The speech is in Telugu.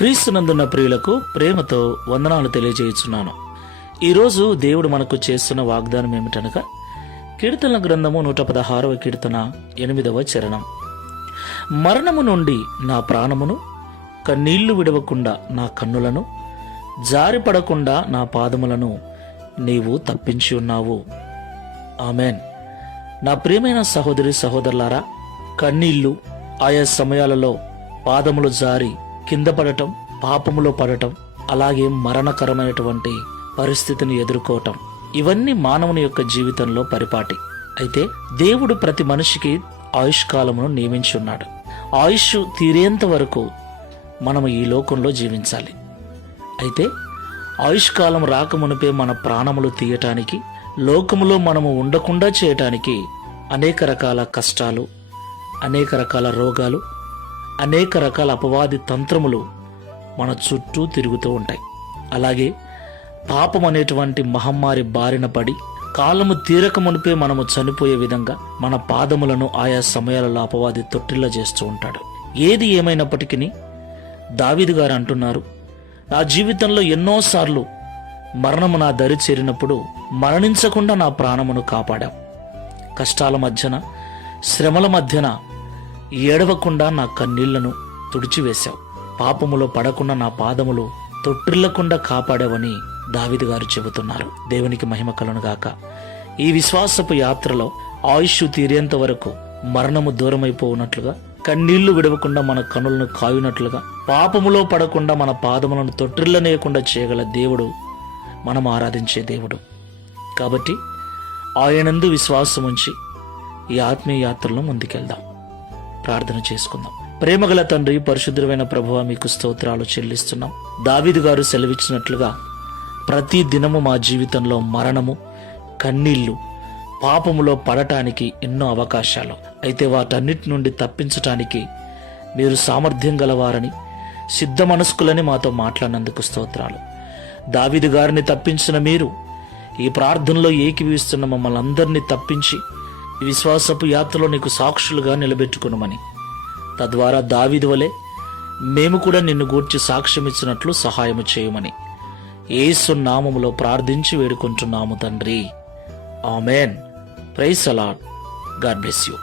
క్రీస్తునందున్న ప్రియులకు ప్రేమతో వందనాలు తెలియజేయుచున్నాను. ఈరోజు దేవుడు మనకు చేస్తున్న వాగ్దానం ఏమిటనగా కీర్తనల గ్రంథము 116వ కీర్తన 8వ చరణం. మరణము నుండి నా ప్రాణమును, కన్నీళ్లు విడవకుండా నా కన్నులను, జారిపడకుండా నా పాదములను నీవు తప్పించి ఉన్నావు. ఆమెన్. నా ప్రియమైన సహోదరి సహోదరులారా, కన్నీళ్లు, ఆయా సమయాలలో పాదములు జారి కింద పడటం, పాపములో పడటం, అలాగే మరణకరమైనటువంటి పరిస్థితిని ఎదుర్కోవటం, ఇవన్నీ మానవుని యొక్క జీవితంలో పరిపాటి. అయితే దేవుడు ప్రతి మనిషికి ఆయుష్కాలమును నియమించి ఉన్నాడు. ఆయుష్ తీరేంత వరకు మనము ఈ లోకంలో జీవించాలి. అయితే ఆయుష్కాలం రాకమునిపే మన ప్రాణములు తీయటానికి, లోకములో మనము ఉండకుండా చేయటానికి అనేక రకాల కష్టాలు, అనేక రకాల రోగాలు, అనేక రకాల అపవాది తంత్రములు మన చుట్టూ తిరుగుతూ ఉంటాయి. అలాగే పాపం అనేటువంటి మహమ్మారి బారిన పడి కాలము తీరక మునిపే మనము చనిపోయే విధంగా మన పాదములను ఆయా సమయాలలో అపవాది తొట్టిల్ల చేస్తూ ఉంటాడు. ఏది ఏమైనప్పటికీ దావీదు గారు అంటున్నారు, నా జీవితంలో ఎన్నోసార్లు మరణము నా దరి చేరినప్పుడు మరణించకుండా నా ప్రాణమును కాపాడాం. కష్టాల మధ్యన, శ్రమల మధ్యన ఏడవకుండా నా కన్నీళ్లను తుడిచివేశావు. పాపములో పడకుండా నా పాదములు తొట్టిల్లకుండా కాపాడావని దావీదు గారు చెబుతున్నారు. దేవునికి మహిమ కలుగును గాక. ఈ విశ్వాసపు యాత్రలో ఆయుష్ తీరేంత వరకు మరణము దూరమైపోవునట్లుగా, కన్నీళ్లు విడవకుండా మన కనులను కాయునట్లుగా, పాపములో పడకుండా మన పాదములను తొట్టిల్లనేయకుండా చేయగల దేవుడు మనం ఆరాధించే దేవుడు. కాబట్టి ఆయనందు విశ్వాసం ఉంచి ఈ ఆత్మీయ యాత్రలో ముందుకెళ్దాం. ప్రార్థన చేసుకుందాం. ప్రేమగల తండ్రి, పరిశుద్ధమైన ప్రభువా, మీకు స్తోత్రాలు చెల్లిస్తున్నాం. దావీదు గారు సెలవిచ్చినట్లుగా ప్రతి దినము మా జీవితంలో మరణము, కన్నీళ్లు, పాపములో పడటానికి ఎన్నో అవకాశాలు. అయితే వాటన్నిటి నుండి తప్పించటానికి మీరు సామర్థ్యం గలవారని, సిద్ధ మనస్కులని మాతో మాట్లాడినందుకు స్తోత్రాలు. దావీదు గారిని తప్పించిన మీరు ఈ ప్రార్థనలో ఏకీభవిస్తున్న మమ్మల్ని అందరినీ తప్పించి ఈ విశ్వాసపు యాత్రలో నీకు సాక్షులుగా నిలబెట్టుకునమని, తద్వారా దావీదు వలె మేము కూడా నిన్ను గూర్చి సాక్ష్యం ఇచ్చినట్లు సహాయము చేయమని యేసు నామములో ప్రార్థించి వేడుకుంటున్నాము తండ్రి. Amen. Praise the Lord. God bless you.